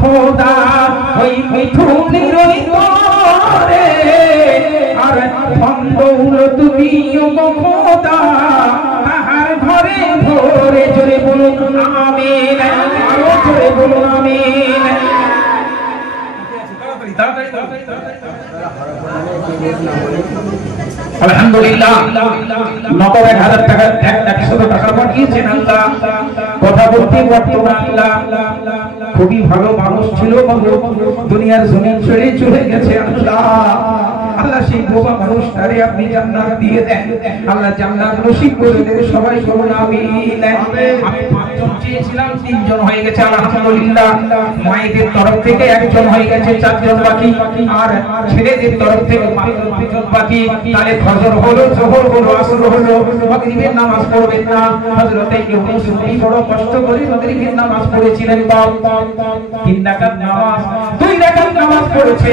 খোদা ওই মিঠুনের তরে আর ধন দৌলত দিও খোদা তাহার ঘরে ঘরে জোরে বলুন আমিন আরো জোরে বলুন আমিন আলহামদুলিল্লাহ নগদ 1000 টাকা 100 টাকা পাঠিয়েছেন আল্লাহ কথা বলতে বর্তমান আল্লাহ খুবই ভালো মানুষ ছিল দুনিয়ার জমিন ছেড়ে চলে গেছে আল্লাহ আল্লাহ সেই বোবা মানুষটারে আপনি জান্নাত দিয়ে দেন আল্লাহ জান্নাত নসিব করে দেন সবাই বলুন আমিন আমি পাঁচজন চেয়েছিলাম তিনজন হয়ে গেছে আলহামদুলিল্লাহ মায়েদের তরফ থেকে একজন হয়ে গেছে চারজন বাকি আর ছেলেদের তরফ থেকে পাঁচজন বাকি তাহলে ফজর হলো জোহর হলো আসর হলো মাগরিবের নামাজ পড়বেন না হযরত ইউনূস বড় কষ্ট করে মাগরিবের নামাজ পড়েছিলেন বাপ 3 রাকাত নামাজ 2 রাকাত নামাজ পড়েছে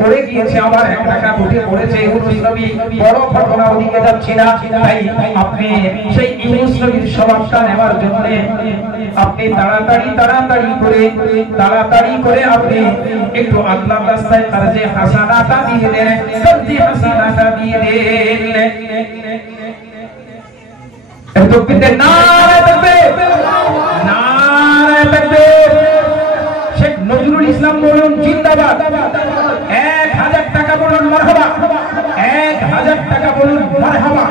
পড়ে গিয়েছে আবার 1 রাকাত উঠে পড়েছে ইউনূস নবী বড় ঘটনা ওদিকে যাচ্ছি না তাই আপনি সেই ইউনূস নবীর স্বভাবটা নেওয়ার জন্য আপনি তাড়াতাড়ি করে আপনি একটু আল্লাহর রাস্তায় কর্জে হাসানাটা দিয়ে দেন এত বিদে নারে তাকবীর শেখ নজরুল ইসলাম বলুন জিন্দাবাদ 1000 টাকা বলুন মারহাবা 1000 টাকা বলুন মারহাবা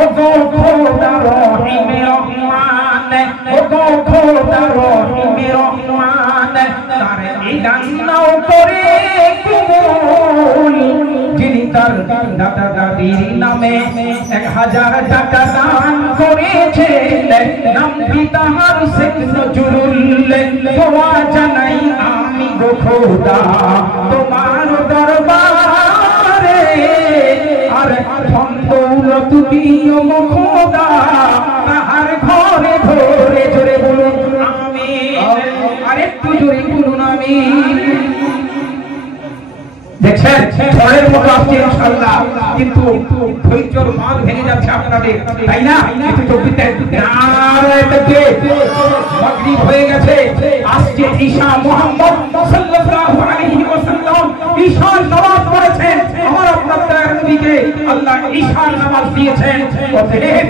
ও গো খোদা রহিম রহমান ও গো খোদা রহিম রহমান তারে ইদান নাও করে কবুল যিনি তার দাদা দাদির নামে 1000 টাকা দান করেছে নামটি তাহার শেখ নজরুল দোয়া জানাই আমি গো খোদা তোমার দরবারে আর ধন দৌলত দিও গো খোদা তাহার ঘরে ঘরে জোরে বলুন আমিন আরেকটু জোরে বলুন আমিন দেখছেন ঝড়ের মতো আসছে ইনশাআল্লাহ কিন্তু ধৈর্যের বাঁধ ভেঙে যাচ্ছে আপনাদের তাই না একটু তকবীর নারায়ে তাকবীর মাগরিব হয়ে গেছে আসছে ঈশা মুহাম্মদ সাল্লাল্লাহু আলাইহি ওয়াসাল্লাম ঈশার নামাজ পড়েছেন আমার আপনার দয়ার নবীকে আল্লাহ ঈশার নামাজ দিয়েছেন অতএব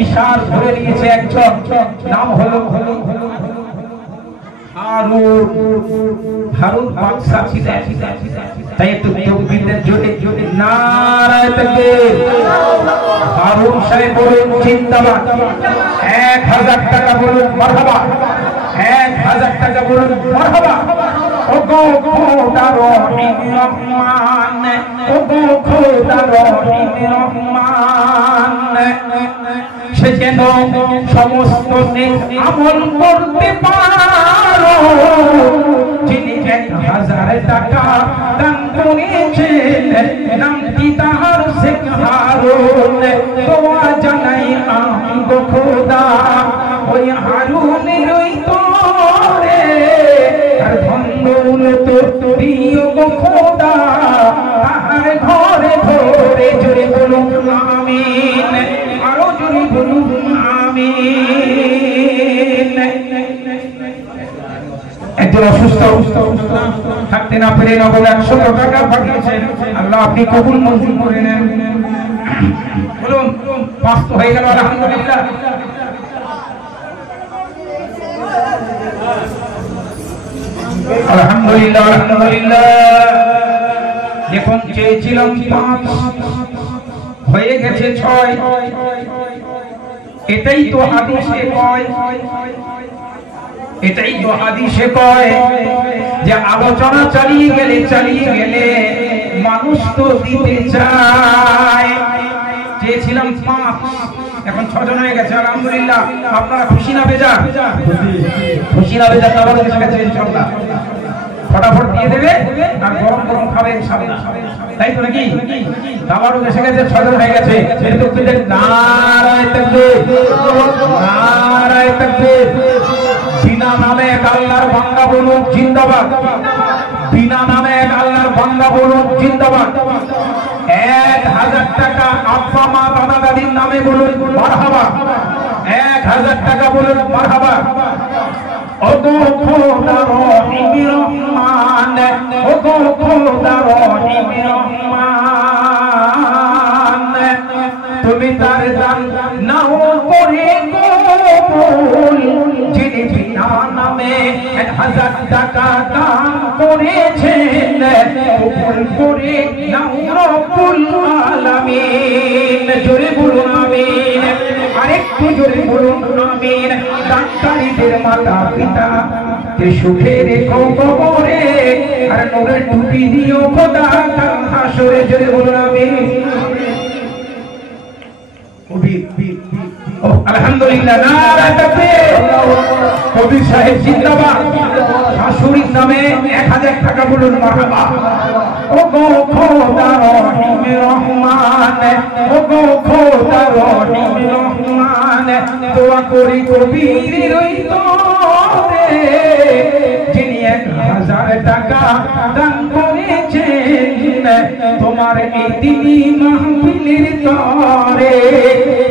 ঈশার ধরে নিয়েছে একজন নাম হলো হারুন বাদশা ছিলেন তাই একটু তকবীরের জোরে নারায়ে তাকবীর হারুন সাহেব বলুন জিন্দাবাদ 1000 টাকা বলুন মারহাবা 1000 টাকা বলুন মারহাবা ও গো খোদা রহিম রহমান ও গো খোদা রহিম রহমান সে যেন সমস্ত নেক আমল করতে পারো যিনি 1000 টাকা দান করেছেন নামটি তাহার শেখ হারুন দোয়া জানাই আমি গো খোদা ওই হারুনের তরে আর ধন দৌলত দিও গো খোদা তাহার ঘরে ঘরে জোরে বলুন আমিন আরো জোরে বলুন আমিন একজন অসুস্থ থাকতে না পেরে নগদ 100 টাকা পাঠিয়েছেন আল্লাহ আপনি কবুল মঞ্জুর করে নেন বলুন 5 হয়ে গেল আলহামদুলিল্লাহ আলহামদুলিল্লাহ আলহামদুলিল্লাহ দেখুন চেয়েছিলাম 5 হয়ে গেছে 6 এটাই তো হাদিসে কয় যে আলোচনা চালিয়ে গেলে মানুষ তো দিতে চায় চেয়েছিলাম 5 এখন 6 জন হয়ে গেছে আলহামদুলিল্লাহ আপনারা খুশি না বেজার তাহলে গেছে ইনশাআল্লাহ ফটাফট দিয়ে দেবে আর গরম গরম খাবে ইনশাআল্লাহ তাই তো নাকি দাবারও এসে গেছে 6 জন হয়ে গেছে যেহেতু নারায়ে তাকবীর নারায়ে তাকবীর বিনা নামে এক আল্লাহর বান্দা বলুন জিন্দাবাদ বিনা নামে এক আল্লাহর বান্দা বলুন জিন্দাবাদ 1000 টাকা আব্বা মা দাদা দাদির নামে বলুন মারহাবা 1000 টাকা বলুন মারহাবা ও গো খোদা রহিম রহমান, ও গো খোদা রহিম রহমান, তুমি তার দান নাও করে কবুল, যিনি বিনা নামে 1000 টাকা দান করেছেন, কবুল করে নাও রব্বুল আলামিন। জোরে বলুন আমিন, আরেকটু জোরে বলুন আমিন। দানকারীদের মাতা পিতা কে সুখে রেখো কবরে, আর নূরের টুপি দিও খোদা কাল হাসরে। জোরে বলুন আমিন। আলহামদুলিল্লাহ, নারায়ে তাকবীর। কবি সাহেব জিন্দাবাদ। শাশুড়ির নামে 1000 টাকা বলুন মারহাবা। ও গো খোদা রহিম রহমান, ও গো খোদা রহিম রহমান, দোয়া করি কবির ওই তরে, যিনি 1000 টাকা দান করেছেন তোমার এই দিনী মাহফিলের তরে।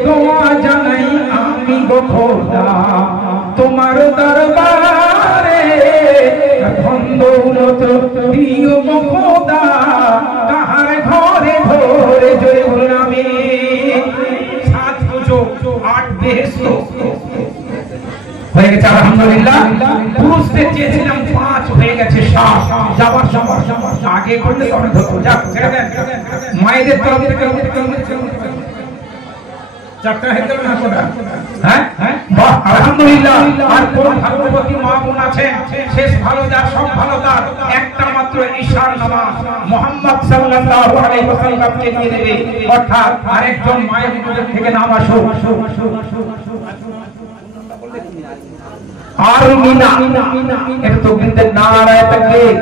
দোয়া জানাই আমি গো খোদা তোমার দরবারে, ধন দৌলত দিও গো খোদা তাহার ঘরে ঘরে। জয় বলুন আমিন। 7 পুজো 8 বেহেশত হয়ে গেছে আলহামদুলিল্লাহ। পুরুষদের চেয়েছিলাম 5, হয়ে গেছে 7। যাবার সময় আগে করলে তবে ধরো, যাক ছেড়ে দেন। মায়েদের তরফ থেকে 4টা হয়ে গেল না কোটা? হ্যাঁ বাহ আলহামদুলিল্লাহ। আর কোন ভাগ্যবতী মা বোন আছে শেষ ভালো যার সব ভালো তার, একটা মাত্র ঈশার নামাজ মুহাম্মদ সাল্লাল্লাহু আলাইহি ওয়াসাল্লামকে দিয়ে দেবে, অর্থাৎ আরেকজন মায়ের মুখ থেকে নাম আসো। আর মিনা এটা তো কিন্তু নারায়ে তাকবীর।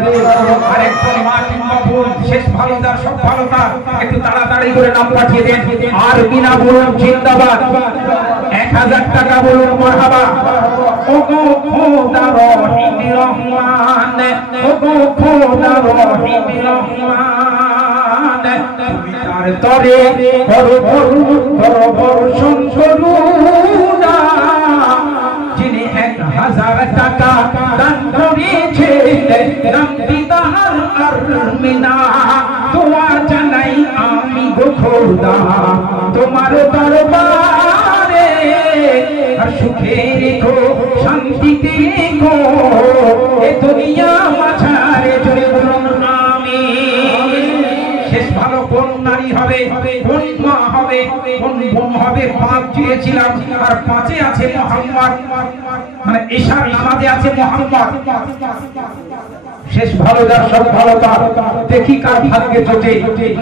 আরেকজন মা কিংবা বোন শেষ ভালো যার সব ভালো তার, একটু তাড়াতাড়ি করে নাম পাঠিয়ে দেন। আর মিনা বোন জিন্দাবাদ। 1000 টাকা বলুন মারহাবা। ও গো খোদা রহিম রহমান, ও গো খোদা রহিম রহমান, তুমি তার তরে করো করো করো বর্ষণ করুণা, যিনি 1000 টাকা দান করেছেন নামটি তাহার আরমিনা। দোয়া জানাই আমি গো খোদা তোমার দরবারে, আর সুখে রেখো শান্তিতে রেখো এ দুনিয়া মাঝারে। জোরে বলুন আমিন। শেষ ভালো কোন নারী হবে, কোন মা হবে, কোন বোন হবে? 5 চেয়েছিলাম, আর 5-এ আছে মুহাম্মদ, মানে ঈশার নামাজে আছে মুহাম্মদ। শেষ ভালো যার সব ভালো তার, দেখি কার ভাগ্যে জোটে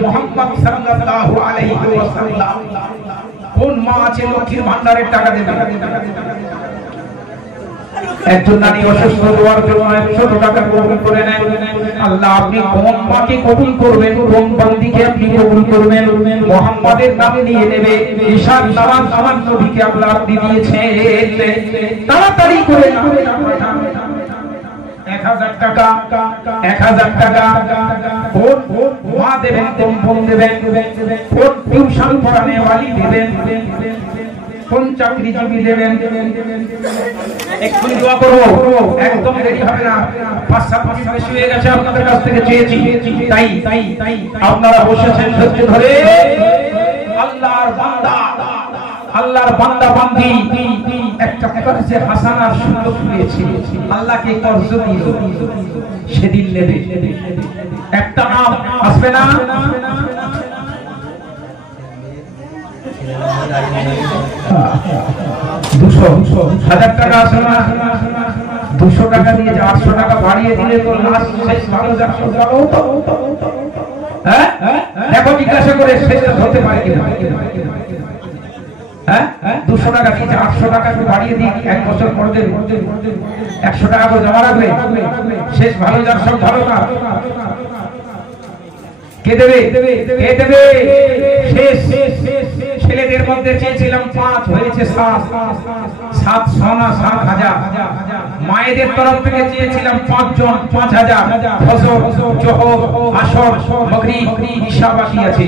মুহাম্মদ সাল্লাল্লাহু আলাইহি ওয়াসাল্লাম। কোন মা আছে লক্ষ্মীর ভান্ডারের টাকা দেবে? একজন নারী অসুস্থ, দোয়ার জন্য 100 টাকা কবুল করে নেন। আল্লাহ আপনি কোন মাকে কবুল করবেন, কোন বান্দিকে আপনি কবুল করবেন? মুহাম্মাদের নাম নিয়ে নেবে। ঈশার নামাজ আমার নবীকে আল্লাহ আপনি দিয়েছেন, তাড়াতাড়ি করে 1000 টাকা 1000 টাকা কোন মা দেবেন, কোন বোন দেবেন, কোন টিউশন পড়ানে ওয়ালি দেবেন, কোন চাকরিজীবী দেবেন? একটু দোয়া করব, একদম দেরি হবে না। 5-7 মিনিট বেশি হয়ে গেছে, আপনাদের কাছ থেকে চেয়েছি, তাই আপনারা বসেছেন ধৈর্য ধরে। আল্লাহর বান্দা, আল্লাহর বান্দা বান্দি একটা কর্জে হাসানার সুযোগ পেয়েছে, আল্লাহকে কর্জ দিল, সেদিন নেবে। একটা নাম আসবে না? 200,000 টাকা আসে না? 200 টাকা দিয়ে 800 টাকা বাড়িয়ে দিলে তো লাস্ট শেষ ভালো যাচ্ছে। হ্যাঁ দেখো জিজ্ঞাসা করে শেষটা হতে পারে কিনা। হ্যাঁ 200 টাকা দিয়ে 800 টাকা একটু বাড়িয়ে দিই, 1 বছর পর দেবে। 100 টাকা করে জমা রাখবে, শেষ ভালো যার সব ভালো না। কে দেবে? কে দেবে? শেষ ছেলেদের মধ্যে চেয়েছিলাম 5, হয়েছে 7, 7 সোনা 7,000। মায়েদের তরফ থেকে চেয়েছিলাম 5 জন 5,000। ফজর, জোহর, আসর, মাগরিব, ইশা বাকি আছে।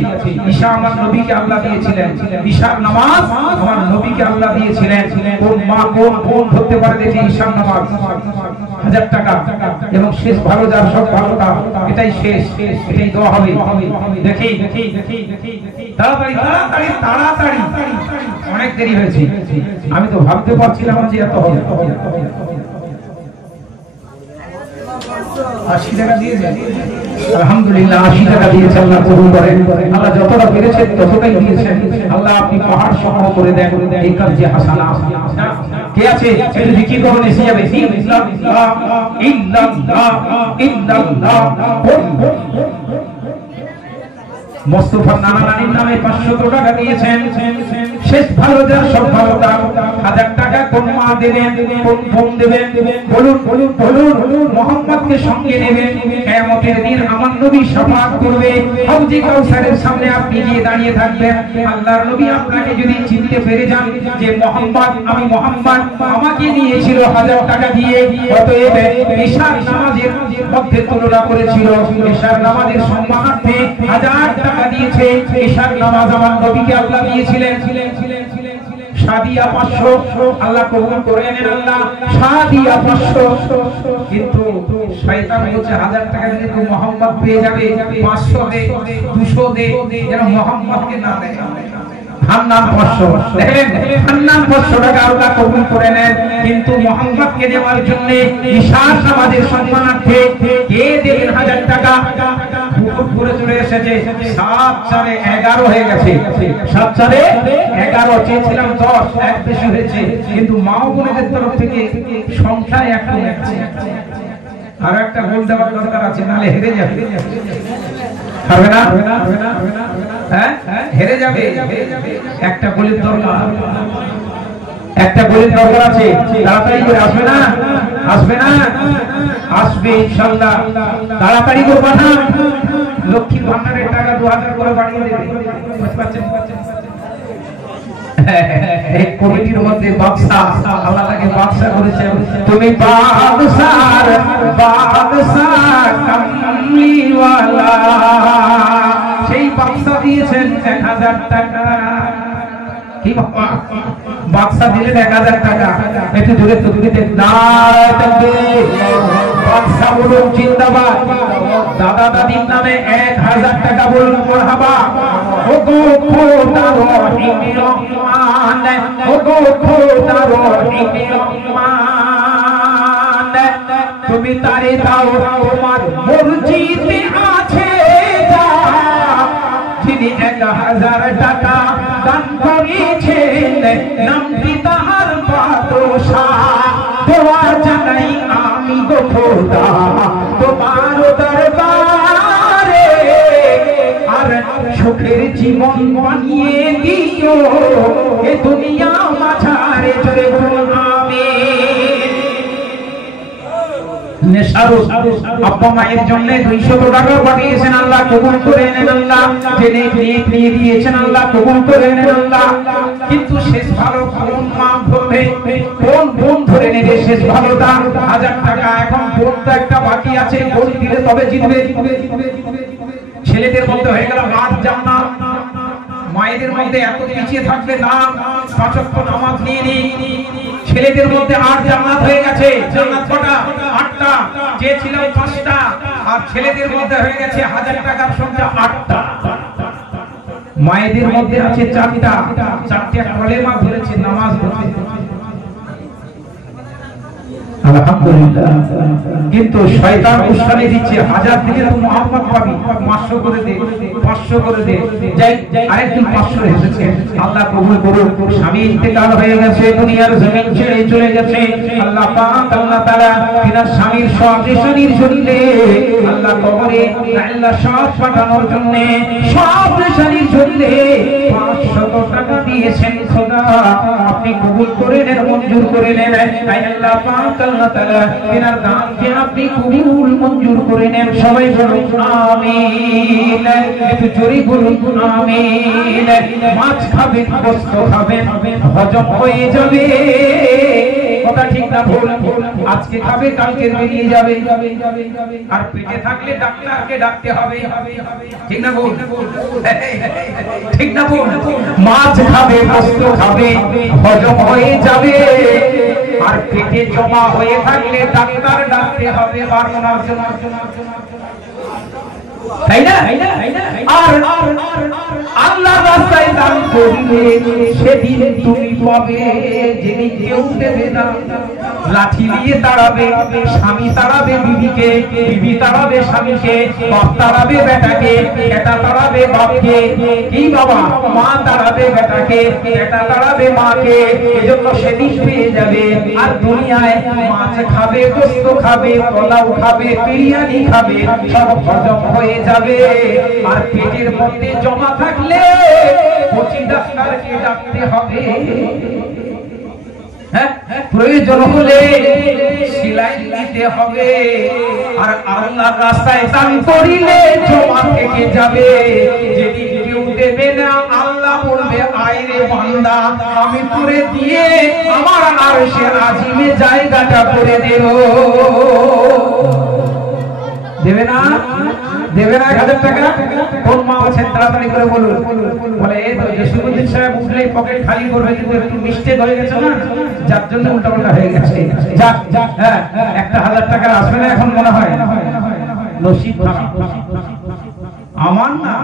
ইশা আমার নবীকে আল্লাহ দিয়েছিলেন, ইশার নামাজ আমার নবীকে আল্লাহ দিয়েছিলেন। কোন মা কোন বোন ধরতে পারে দেখি ইশার নামাজ 1000 টাকা। এবং শেষ ভালো যার সব ভালো তার, এটাই শেষ, এটাই দেওয়া হবে। দেখি তাড়াতাড়ি তাড়াতাড়ি তাড়াতাড়ি, অনেক দেরি হয়েছে, আমি তো ভাবতে পারছিলাম যে এত হবে। 80 টাকা দিয়েছে, আলহামদুলিল্লাহ 80 টাকা দিয়েছে, আল্লাহ কবুল করেন। আল্লাহ যতটা পেরেছেন ততটাই দিয়েছেন। আল্লাহ আপনি পাহাড় সহ করে দেন এই কাজে হাসানা। কে আছে একটু জিকির করুন, এসে যাবে ইল্লাল্লাহ ইল্লাল্লাহ ইল্লাল্লাহ। মোস্তফা নানা নানির নামে 500 টাকা দিয়েছেন। শেষ ভালো যার সব ভালো তার, 1000 টাকা কোন মা দেবেন, কোন বোন দেবেন, বলুন বলুন বলুন। মোহাম্মদকে সঙ্গে নেবেন, কিয়ামতের দিন আমার নবী শাফাআত করবে। হাউজে কাউসারের সামনে আপনি গিয়ে দাঁড়িয়ে থাকবেন। আল্লাহর নবী আপনাকে যদি চিনতে পেরে যান যে মোহাম্মদ, আমি মোহাম্মদ, আমাকে নিয়েছিল 1000 টাকা দিয়ে, অতএব ইশার নামাজের মধ্যে তুলনা করেছিল, ইশার নামাজের সম্মানার্থে 1000 টাকা দিয়েছে। ইশার নামাজ আমার নবীকে আল্লাহ দিয়েছিলেন। সাদিয়া 500, আল্লাহ কবুল করে নেন। আল্লাহ সাদিয়া 500, কিন্তু শয়তান বলছে 1000 টাকা দিলে তো মোহাম্মদ পেয়ে যাবে, 500 দে, 200 দে, যেন মোহাম্মদকে না দেয়। হান্নান 500, দেখেন হান্নান 500 টাকা আল্লাহ কবুল করে নেন। কিন্তু মোহাম্মদকে দেওয়ার জন্য ইশার নামাজের সম্মানার্থে কে দেবেন 1000 টাকা? হুকুম করে চলে এসেছে, 7 4 11 হয়ে গেছে। 7 4 11 চেয়েছিলাম 10, এক বেশি হয়েছে। কিন্তু মা বোনদের তরফ থেকে সংখ্যা এক কমেছে। আর একটা গোল দেওয়ার দরকার আছে, নালে হেরে যাবে। হবে না? হ্যাঁ হেরে যাবে। একটা গোলের দরকার, একটা গোলের দরকার আছে। তাড়াতাড়ি করে আসবে না? আসবে না? আসবে ইনশাআল্লাহ। তাড়াতাড়ি করে পাঠান। লক্ষ্মী ভান্ডারের টাকা 2000 করে বাড়িয়ে দেবে। বুঝতে পারছেন? এই কমিটির মধ্যে বাদশা, আল্লাহ তাকে বাদশা করেছেন। তুমি বাদশার বাদশা কামলিওয়ালা, সেই বাদশা দিয়েছেন 1000 টাকা। কি বাবা, বাদশা দিলেন 1000 টাকা। একটু জোরে তকবীর, নারায়ে তাকবীর। বাদশা বলুন জিন্দাবাদ। দাদা দাদির নামে 1000 টাকা বলুন মারহাবা। ও গো খোদা রহিম রহমান, ও গো খোদা রহিম রহমান, তুমি তারে দাও তোমার মর্জিতে আছে যা। যিনি 1000 টাকা দান করেছেন, নামটি তাহার বাদশাহ। দোয়া জানাই আমি গো খোদা তোমার দরবারে, আর সুখের জীবন বানিয়ে দিও এ দুনিয়া মাঝারে। জোরে বলুন আমিন। নেশারু আব্বা মায়ের জন্য 200 টাকা পাঠিয়েছেন, আল্লাহ কবুল করে নেন। আল্লাহ জেনে নিয়ে দিয়েছেন, আল্লাহ কবুল করে নেন। আল্লাহ কিন্তু শেষ ভালো কোন মা ধরবে, কোন বোন ধরে নেবে শেষ ভালোটা? 1000 টাকা। এখন বোন তো একটা বাকি আছে, বোন দিলে তবে জিতবে। ছেলেদের মধ্যে হয়ে গেল 8 জান্নাত, মায়েদের মধ্যে এত পিছিয়ে থাকবে না। 5 ওয়াক্ত নামাজ নিয়ে নি। ছেলেদের মধ্যে 8 জান্নাত হয়ে গেছে। জান্নাত কটা? 8টা। চেয়েছিলাম 5টা, আর ছেলেদের মধ্যে হয়ে গেছে 1000 টাকার সংখ্যা 8টা। মায়েদের মধ্যে আছে 4টা, 4টা কলেমা ধরেছে, নামাজ পড়ছে। আলহামদুলিল্লাহ। কিন্তু শয়তান উস্কানি দিচ্ছে, 1000 দিলে তো মুহাম্মদ পাবি, 500 করে দে, 500 করে দে। যাই আরেকদিন 500 এসেছে, আল্লাহ কবুল করুন। স্বামী ইন্তেকাল হয়ে গেছে, দুনিয়ার জমিন ছেড়ে চলে গেছে। আল্লাহ পাক আল্লাহ তাআলা তিনার স্বামীর সব নিশানির জন্য আল্লাহ কবরে আল্লাহ সব পাঠানোর জন্য, সব নিশানির জন্য 500 টাকা দিয়ে দিয়েছেন খোদা আপনি কবুল করে নেন মঞ্জুর করে নেন আয় আল্লাহ পাক আল্লাহ তাআলা এনার দানকে আপনি কবুল মঞ্জুর করে নেন সবাই বলুন আমিন একটু জোরে বলুন আমিন মাছ খাবেন গোশত খাবেন হজম হয়ে যাবে কথা ঠিক না ভুল আজকে খাবে কালকে বেরিয়ে যাবে আর পেটে থাকলে ডাক্তারকে ডাকতে হবে ঠিক না ভুল ঠিক না ভুল মাছ খাবে গোশত খাবে হজম হয়ে যাবে আর পেটে জমা হয়ে থাকলে ডাক্তার ডাকতে হবে বারবার তাই না আর আল্লাহ রাস্তায় দান করলে সেদিন তুমি পাবে যেদিন কেউ দেবে না লাঠি দিয়ে তাড়াবে স্বামী তাড়াবে বিবিকে বিবি তাড়াবে স্বামীকে বাপ তাড়াবে বেটাকে বেটা তাড়াবে বাপকে কি বাবা মা তাড়াবে বেটাকে বেটা তাড়াবে মাকে এজন্য সেদিন পেয়ে যাবে আর দুনিয়ায় মাছ খাবে গোশত খাবে পোলাও খাবে বিরিয়ানি খাবে সব হজম হয়ে যাবে আর পেটের মধ্যে জমা থাকলে কচি ডাক্তারকে ডাকতে হবে প্রয়োজন হলে সেলাই দিতে হবে আর আল্লাহর রাস্তায় দান করিলে জমা থেকে যাবে যেদিন কেউ দেবে না আল্লাহ বলবে আয় রে বান্দা আমি তোরে দিয়ে আমার আরশে আজিমে জায়গাটা করে দেব দেবে না 1000 টাকা কোন মা আছেন তাড়াতাড়ি করে বলুন বলে এই তো জসিমউদ্দিন সাহেব উঠলেই পকেট খালি করবে কিন্তু একটু মিস্টেক হয়ে গেছে না যার জন্য উল্টাপাল্টা হয়ে গেছে যাক হ্যাঁ একটা 1000 টাকা আসবে না এখন মনে হয় নসিব আমার না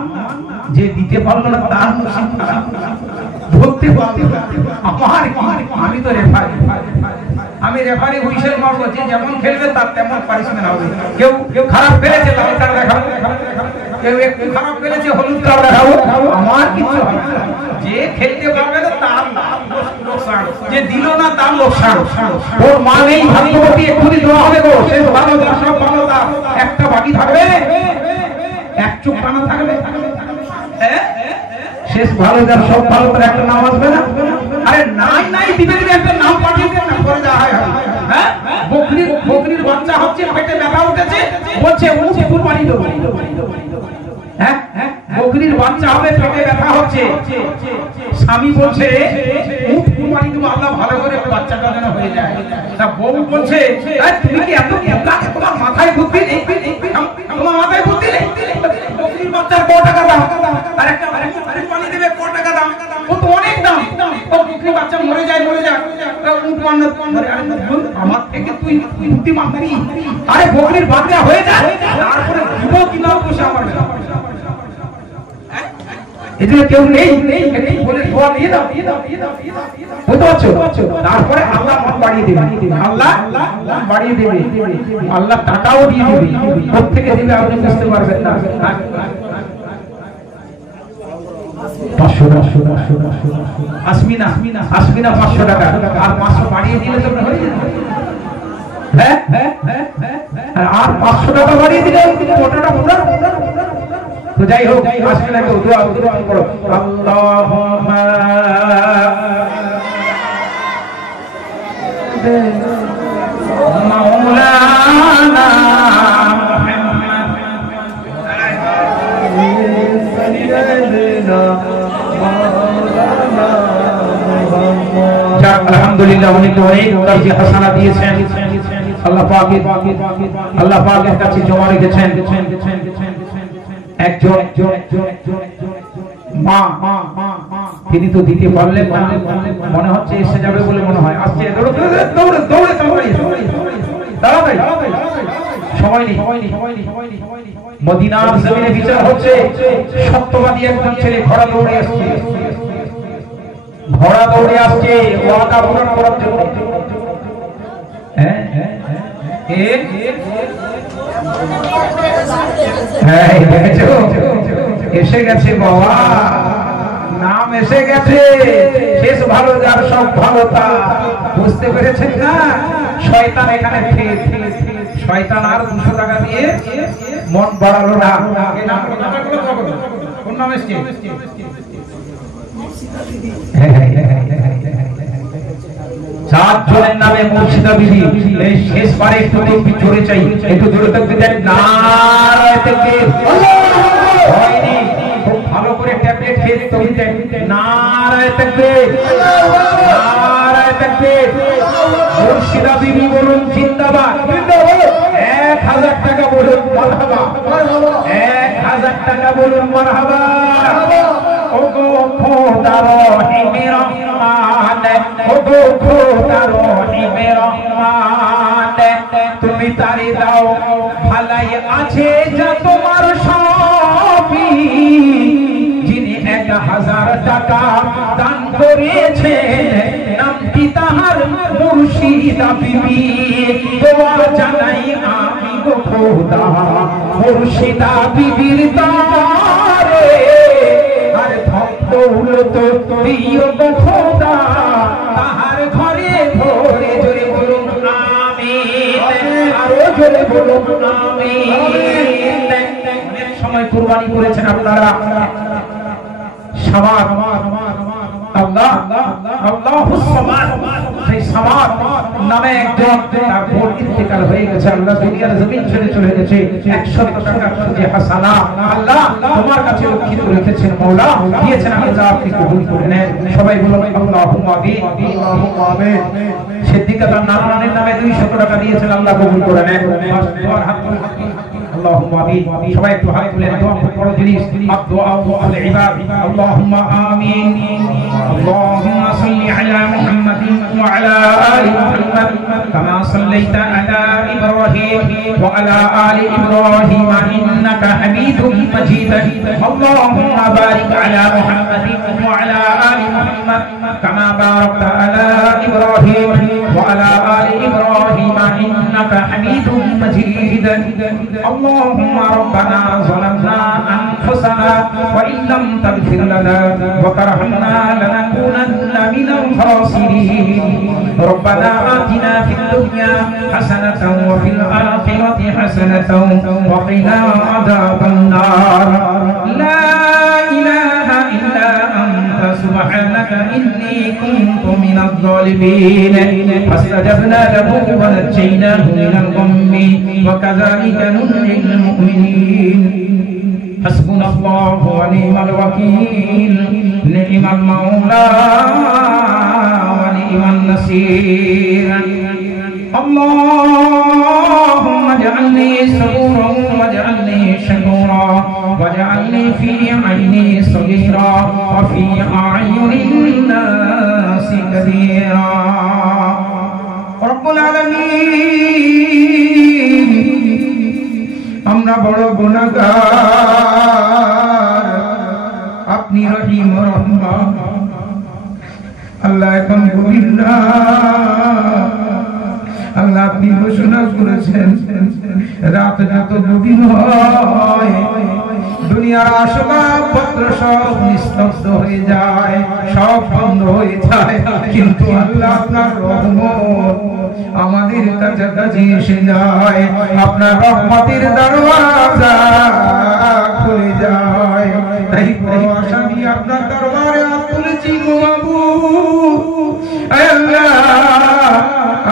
যে দিতে পারলো না তার নসিব ধরতে পারলো আমার আমি তো আমি রেফারি হুইসেল মারবো যে যেমন খেলবে তার তেমন পানিশমেন্ট হবে কেউ খারাপ খেলেছে লাল কার্ড দেখাবো কেউ একটু খারাপ খেলেছে হলুদ কার্ড দেখাবো আমার কিছু হবে না যে খেলতে পারবে না তার লোকসান যে দিল না তার লোকসান ওর মা নেই ভাগ্যবতী এক্ষুনি দোয়া হবে গো শেষ ভালো সব ভালো একটা বাকি থাকবে এক চুপ কানা থাকবে শেষ ভালো যার সব ভালো তার একটা নাম আসবে না আরে নাই দিবে একটা নাম পাঠিয়ে দেন না করে দেওয়া হয় হ্যাঁ বকরির বাচ্চা হচ্ছে পেটে ব্যথা উঠেছে বলছে উঠ কুরবানি দেব হ্যাঁ বকরির বাচ্চা হবে পেটে ব্যথা হচ্ছে স্বামী বলছে উঠ কুরবানি দেব আল্লাহ ভালো করে বাচ্চাটা যেন হয়ে যায় তা বউ বলছে তুমি কি এত তোমার মাথায় বুদ্ধি নেই তোমার মাথায় বুদ্ধি নেই বকরির বাচ্চার কত টাকা দাম আর একটা কুরবানি দেবে কত টাকা দাম ও তো অনেক দাম ও বকরির বাচ্চা মরে যায় উঠ মান্নত করে আরে আমার থেকে তুই বুদ্ধি মাথারি আরে বকরির বাচ্চা হয়ে যায় তারপরে দিব কি না বসে আমার এদিকে কেউ নেই বলে দোয়া দিয়ে দাও বুঝতে পারছো তারপরে আল্লাহ মন বাড়িয়ে দেবে আল্লাহ বাড়িয়ে দেবে আল্লাহ টাকাও দিয়ে দেবে কোথা থেকে দেবে আপনি বুঝতে পারবেন না 500 আসমিনা 500 টাকা আর 500 বাড়িয়ে দিলে তো হয়ে যাবে হ্যাঁ আর 500 টাকা বাড়িয়ে দিলে ওটাটা পুরো তো যাই হোক আসমিনা কেউ দোয়া করো আল্লাহুম্মা মাওলানা আলহামদুলিল্লাহ উনি তো অনেক কাজে হাসানা দিয়েছেন আল্লাহ পাকের কাছে জমা রেখেছেন একজন মা তিনি তো দিতে পারলেন না মনে হচ্ছে এসে যাবে বলে মনে হয় আসছে দৌড়ে তাড়াতাড়ি সময় নেই মদিনার জমিনে বিচার হচ্ছে সত্যবাদী একজন ছেলে ঘোড়া দৌড়ে আসছে ওয়াদা পূরণ করার জন্য এসে গেছে বাবা নাম এসে গেছে শেষ ভালো যার সব ভালো তা বুঝতে পেরেছেন না শয়তান এখানে শয়তান আর 200 টাকা দিয়ে মন বাড়ালো না কোন নাম এসছে চারজনের নামে মুর্শিদা বিবি। এই শেষবারে একটু দেখবি জোরে চাই, একটু জোরে থাকবে দেন। নারায়ে তাকবীর। হয়নি, খুব ভালো করে ট্যাবলেট খেয়ে দিতে হবে। নারায়ে তাকবীর, নারায়ে তাকবীর। মুর্শিদা বিবি বলুন জিন্দাবাদ, জিন্দাবাদ। 1000 টাকা বলুন মারহাবা, 1000 টাকা বলুন মারহাবা। ওগো খোদা রহিম রহমান, ওগো খোদা রহিম রহমান, তুমি তারে দাও ভালাই আছে যা তোমার সবই। যিনি 1000 টাকা দান করেছেন, নামটি তাহার মুর্শিদা বিবি। দোয়া জানাই আমি গো খোদা মুর্শিদা বিবির দারে, আর দৌলত দিও গো খোদা তাহার ঘরে ভরে। জোরে বলুন আমিন, আরো জোরে বলুন আমিন। অনেক সময় কুরবানি করেছেন আপনারা। সামাদ আল্লাহ আল্লাহুস সামাদ, সেই সামাদ নামে একজন তার বোন ইন্তেকাল হয়ে গেছে। আল্লাহ দুনিয়ার জমিন ছেড়ে চলে গেছে। 100 টাকা সুদে হাসানা আল্লাহ তোমার কাছে রক্ষিত রেখেছেন মওলা, দিয়েছেন। আল্লাহ আপনি কবুল করে নেন। সবাই বলুন আল্লাহুম্মা আমিন, আল্লাহুম্মা আমিন। সিদ্দিকা তার নানার নামে 200 টাকা দিয়েছেন, আল্লাহ কবুল করে নেন। তোমার হাত তুলে আল্লাহুম্মা আমিন। সবাই একটু হাত তুলে দোয়া করো জিনিস। আদুআ আল ইবাদ। আল্লাহুম্মা আমিন। আল্লাহুম্মা সাল্লি আলা মুহাম্মাদিন ওয়া আলা আলি মুহাম্মাদ কামা সাল্লাইতা আলা ইব্রাহিম ওয়া আলা আলি ইব্রাহিম ইন্নাকা হামিদুম মাজিদ। আল্লাহুম্মা বারিক আলা মুহাম্মাদিন ওয়া আলা আলি মুহাম্মাদ কামা বারাকতা আলা ইব্রাহিম ওয়া আলা আলি ইব্রাহিম ইন্নাকা হামিদুম মাজিদ। اللهم ربنا ظلمنا أنفسنا وإن لم تغفر لنا وترحمنا لنكونن من الخاسرين. ربنا آتنا في الدنيا حسنة وفي الآخرة حسنة وقنا عذاب النار. لا إله إلا أنت سبحانك إني كنت من الظالمين. فاستجبنا له ونجيناه من الغم وكذلك ننجي المؤمنين. حسبنا الله ونعم الوكيل، نعم المولى ونعم النصير. اللهم اجعلني صبورا واجعلني شكورا واجعلني في عيني صغيرا وفي أعين الناس كبيرا. رب العالمين আমরা বড় গুনাহগার, আপনি রহিম রহমান। আল্লাহ এখন গভীর রাত, আল্লাহ আপনি ঘোষণা করেছেন রাত যত গভীর হয় দুনিয়ার আসবাবপত্র সব নিস্তব্ধ হয়ে যায়, সব বন্ধ হয়ে যায়, কিন্তু আল্লাহ আপনার রহমত আমাদের কাছাকাছি এসে যায়, আপনার রহমতের দরওয়াজা খুলে যায়। তাই আশা নিয়ে আপনার দরবারে হাত তুলেছি গো মাবুদ। আল্লাহ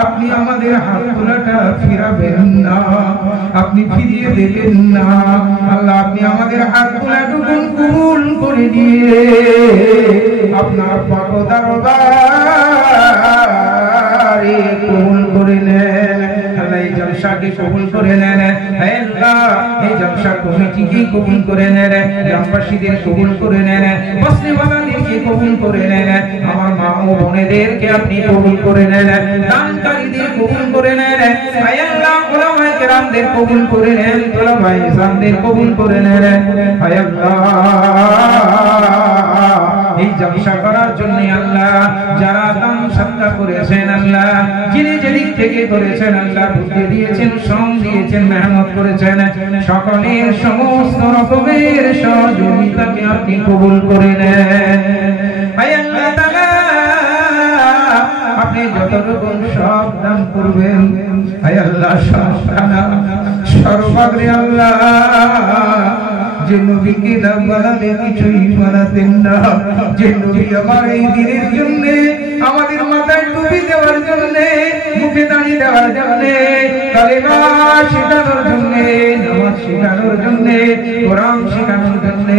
আপনি আমাদের হাত তোলাটা ফিরাবেন না, আপনি ফিরিয়ে দেবেন না। আল্লাহ আপনি আমাদের হাত তোলাটুকু কবুল করে দিয়ে আপনার পাক দরবারে কবুল করে নেন। আল্লাহ এই জলসাকে কবুল করে নেন। আল্লাহ এই জলসা কমিটিকে কবুল করে নেন, গ্রামবাসীদের কবুল করে নেন, বসনেওয়ালাদেরকে কবুল করে নেন, আমার মা ও বোনেদেরকে আপনি কবুল করে নেন, দানকারীদের কবুল করে নেন। আল্লাহ উলামায়ে কেরামদের কবুল করে নেন, উলামায়ে ইসলামদের কবুল করে নেন। আল্লাহ এই জলসা করার জন্য আল্লাহ যারা দান সদকা করেছেন, আল্লাহ যিনি যেদিক থেকে করেছেন, আল্লাহ বুদ্ধি দিয়েছেন, শ্রম দিয়েছেন, মেহনত করেছেন, সকলের সমস্ত রকমের সহযোগিতাকে আপনি কবুল করে নেন। আল্লাহ তাআলা আপনি যতটুকু সব দান করবেন, আল্লাহ সর্বাগ্রে আল্লাহ যে নবীকে না বানালে কিছুই বানাতেন না, যে নবী আমার এই দিনের জন্য, আমাদের মাথায় টুপি দেওয়ার জন্য, মুখে দাড়ি দেওয়ার জন্য, কালেমা শেখানোর জন্য, নামাজ শেখানোর জন্য, কোরআন শেখানোর জন্য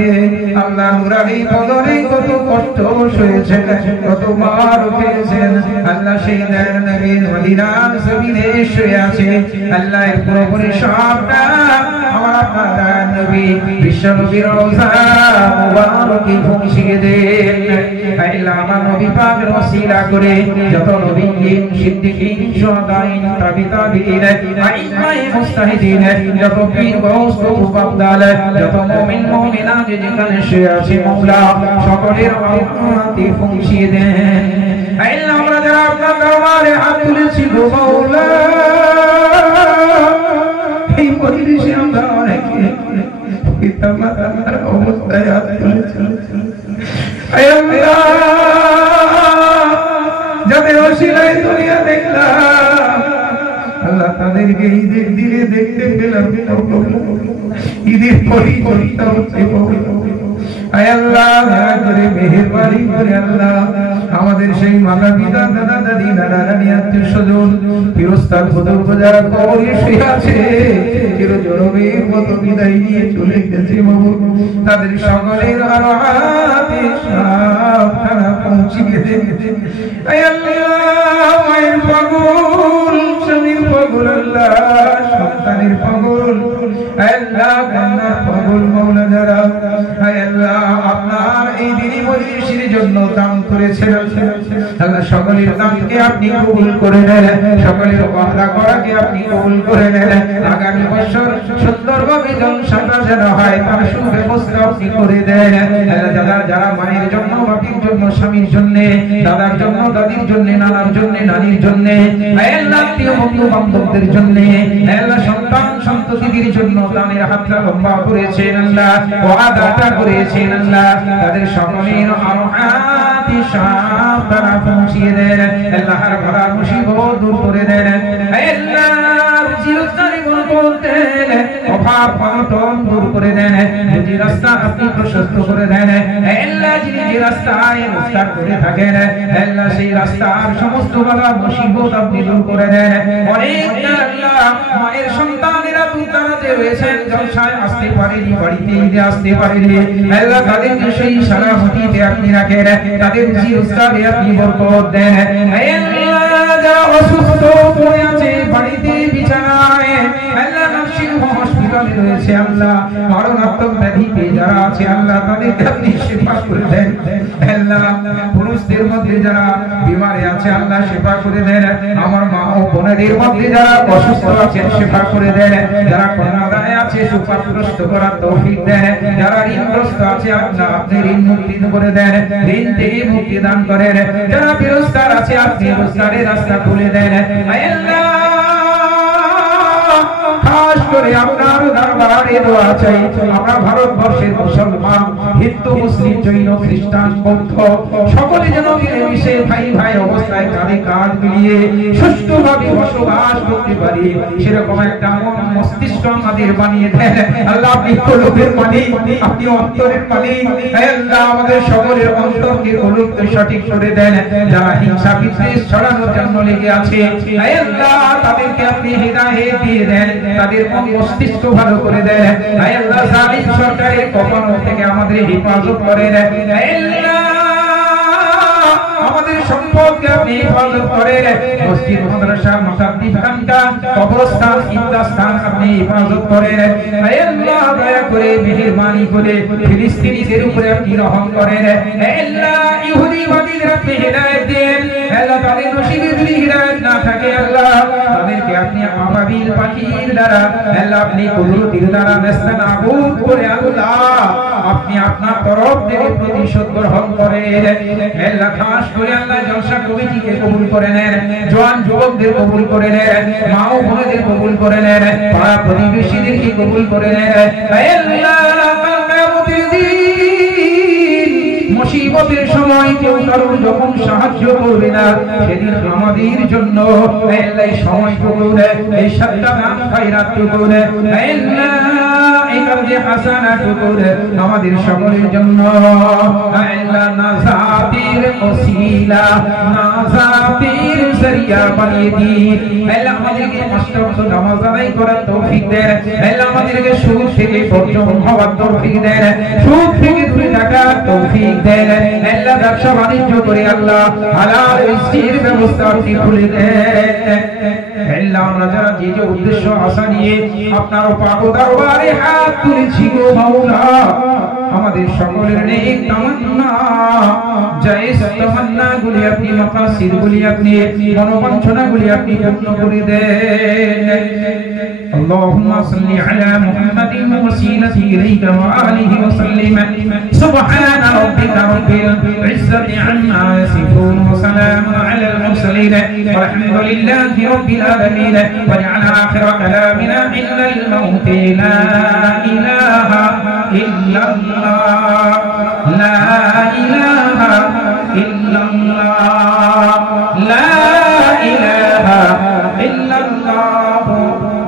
আল্লাহ নুরানি বদরে কত কষ্ট সয়েছেন, কত মার খেয়েছেন। আল্লাহ সেই দয়ার নবীর মদিনার জমিনে শুয়ে আছে। আল্লাহ এর পুরোপুরি সবটা আমার আপনার দয়ার নবী বিশ্ব নবীর রওজা মুবারকে পৌঁছিয়ে দেন। আল্লাহ আমার নবী পাকের ওসিলা করে যত নবীন, সিদ্দিকীন, শুহাদাইন, তাবিঈন, আইম্মায়ে মুজতাহিদিন, যত পীর গৌস বাগদাল, যত মুমিন মুমিনাত যেখানে শুয়ে আছে মাওলা সকলের রহমতে পৌঁছিয়ে দেন। আল্লাহ আমরা যারা আপনার দরবারে হাত তুলেছি গো মাওলা, এই পরিবেশে আমরা অনেকে পিতা মাতার অবস্থায় হাত তুলেছি। আল্লাহ যাদের ওসিলায় দুনিয়া দেখলাম, আল্লাহ তাদেরকে ঈদের দিনে দেখতে পেলাম, ঈদের পরিকল্পনা হচ্ছে। আয় আল্লাহ দয়া করে মেহেরবানি করে আল্লাহ আমাদের সেই মাতা পিতা, দাদা দাদি, নানা নানি, আত্মীয় স্বজন, ফিরোস্তার বুজুর্গ যারা কবরে শুয়ে আছে, চিরজনমের মতো বিদায় নিয়ে চলে গেছে বাবু, তাদের সকলের আরহাতে সাবধানে পৌঁছিয়ে দেন। আয় আল্লাহ মায়ের পাগল, স্বামীর পাগল, আল্লাহ সন্তানের পাগল, আল্লাহ কান্নার পাগল মাওলা যারা, আয় আল্লাহ আপনার এই দিনী মজলিসের জন্য দান করেছেন, আল্লাহ সকলের দানকে আপনি কবুল করে নেন, সকলের ওয়াদা করাকে আপনি কবুল করে নেন। আগামী বছর সুন্দরভাবে জলসাটা যেন হয় তার সুব্যবস্থা আপনি করে দেন। যারা যারা মায়ের জন্য, বাপির জন্য, স্বামীর জন্য, দাদার জন্য, দাদির জন্য, নানার জন্য, নানির জন্য, আল্লাহ আত্মীয় বন্ধু বান্ধবদের জন্য, আল্লাহ সন্তান সন্ততিদের জন্য দানের হাতটা লম্বা করেছেন আল্লাহ, ওয়াদাটা করেছেন আল্লাহ, তাদের সকলের আরহাতে সাবধানে পৌঁছিয়ে দেন। আল্লাহর ভরা মুসিবত দূর করে দেন। আল্লাহ রুজি-রোজগারে বরকত দেন, অভাব অনটন দূর করে দেন, রুজি রাস্তা আপনি প্রশস্ত করে দেন। আল্লাহ যিনি যে রাস্তায় রাস্তা করে থাকেন, আল্লাহ সেই রাস্তার সমস্ত বাধা মুসিবত আপনি দূর করে দেন। অনেক আল্লাহ মায়ের সন্তানেরা তুতারাতে রয়েছেন, জলসায় আসতে পারেনি, বাড়িতে ঈদে আসতে পারেনি, আল্লাহ তাদেরকে সেই সালামতিতে আপনি রাখেন, তাদের রুজি-রোজগারে আপনি বরকত দেন। আল্লাহ যারা অসুস্থ পড়ে আছে বাড়িতে বিছানায়, আল্লাহ নার্সিং হোম হসপিটালে রয়েছে, আল্লাহ মরণাত্মক ব্যাধিতে যারা আছে আল্লাহ তাদেরকে আপনি শিফা করে দেন। আল্লাহ পুরুষদের মধ্যে যারা বিমারে আছে আল্লাহ শিফা করে দেন। আমার মা ও বোনেদের মধ্যে যারা অসুস্থ আছেন শিফা করে দেন। যারা কন্যাদানে আছে সুপাত্রস্ত করার তৌফিক দেন। যারা ঋণগ্রস্ত আছে আল্লাহ আপনি ঋণ মুক্তি করে দেন, ঋণ থেকে মুক্তি দান করেন। যারা বেরোজগার আছে আপনি রোজগারের রাস্তা খুলে দেন। আল্লাহ খাস করে আপনার দরবারে দোয়া চাই, আমরা ভারতবর্ষের মুসলমান, হিন্দু, মুসলিম, জৈন, খ্রিস্টান, বৌদ্ধ সকলে যেন মিলেমিশে ভাই ভাই অবস্থায় কাঁধে কাঁধ মিলিয়ে সুষ্ঠুভাবে বসবাস করতে পারি, সেরকম একটা মন মস্তিষ্ক আমাদের বানিয়ে দেন। আল্লাহ আপনি কলবের মালিক, আপনি অন্তরের মালিক। আল্লাহ আমাদের সকলের অন্তরকে কলবকে সঠিক করে দেন। যারা হিংসা বিদ্বেষ ছড়ানোর জন্য লেগে আছে আল্লাহ তাদেরকে আপনি হিদায়াত দিয়ে দেন, তাদের মন মস্তিষ্ক ভালো করে দেন। আল্লাহ জালিম সরকারের কপন থেকে আমাদের হেফাজত করেন। আল্লাহ আমাদের সম্পদকে আপনি হেফাজত করেন। মসজিদ, মাদ্রাসা, মুসাদ্দিদ খানকা, কবরস্থান, ঈদগাহস্থান আপনি হেফাজত করেন। আল্লাহ দয়া করে মেহেরবানি করে ফিলিস্তিনিদের উপরে আপনি রহম করেন। আল্লাহ ইহুদিবাদীদের আপনি হিদায়াত দেন। আল্লাহ তাদের নসিবে যদি হিদায়াত না থাকে আল্লাহ তাদেরকে আপনি আবাবিল পাখির দ্বারা আল্লাহ আপনি কুদরতির দ্বারা নেস্তানাবুদ করে আল্লাহ আপনি আপনার তরফ থেকে প্রতিশোধ গ্রহণ করেন। আল্লাহ খাস করে আল্লাহ জলসা কমিটিকে কবুল করে নেন, জওয়ান যুবকদের কবুল করে নেন, মা ও বোনদের কবুল করে নেন, পাড়া প্রতিবেশীদেরকে কবুল করে নেন। আল্লাহ কিয়ামতের দিন মুসিবতের সময় কেউ কারোর যখন সাহায্য করবে না সেদিন আমাদের জন্য আল্লাহ সময়টুকু এই সাতটা দান খায়রাতটুকু আল্লাহ নেকার যে হাসানাতগুলো আমাদের সকলের জন্য আল্লাহ নাজাতের ওসিলা নাজাতের জরিয়া বানিয়ে দিন আল্লাহ আমাদেরকে পাঁচ ওয়াক্ত নামাজ আদায় করার তৌফিক দেন আল্লাহ আমাদেরকে সুদ থেকে বর্জন হওয়ার তৌফিক দেন সুদ থেকে দূরে থাকার তৌফিক দেন আল্লাহ ব্যবসা বাণিজ্য করে আল্লাহ হালাল রিজিকের ব্যবস্থা আপনি খুলে দেন আল্লাহ আমরা যারা যে যে উদ্দেশ্য আশা নিয়ে আপনার পাক দরবারে হাত তুলেছি গো মাওলা আমাদের সকলের নেক তামান্না জায়েজ তামান্না গুলি আপনি মাকাসিদ গুলি আপনি মনোবাঞ্ছনা গুলি আপনি পূর্ণ করে দেন اللهم صل على محمد وسيلته اليك واله وسلم سبحان ربك رب العزه عما يصفون وسلام على المرسلين والحمد لله رب العالمين واجعل اخر كلامنا عند الموت لا اله الا الله لا اله الا الله لا اله الا الله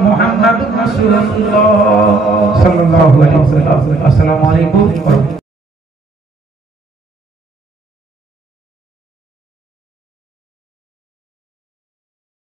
محمد رسول الله صلى الله عليه وسلم السلام عليكم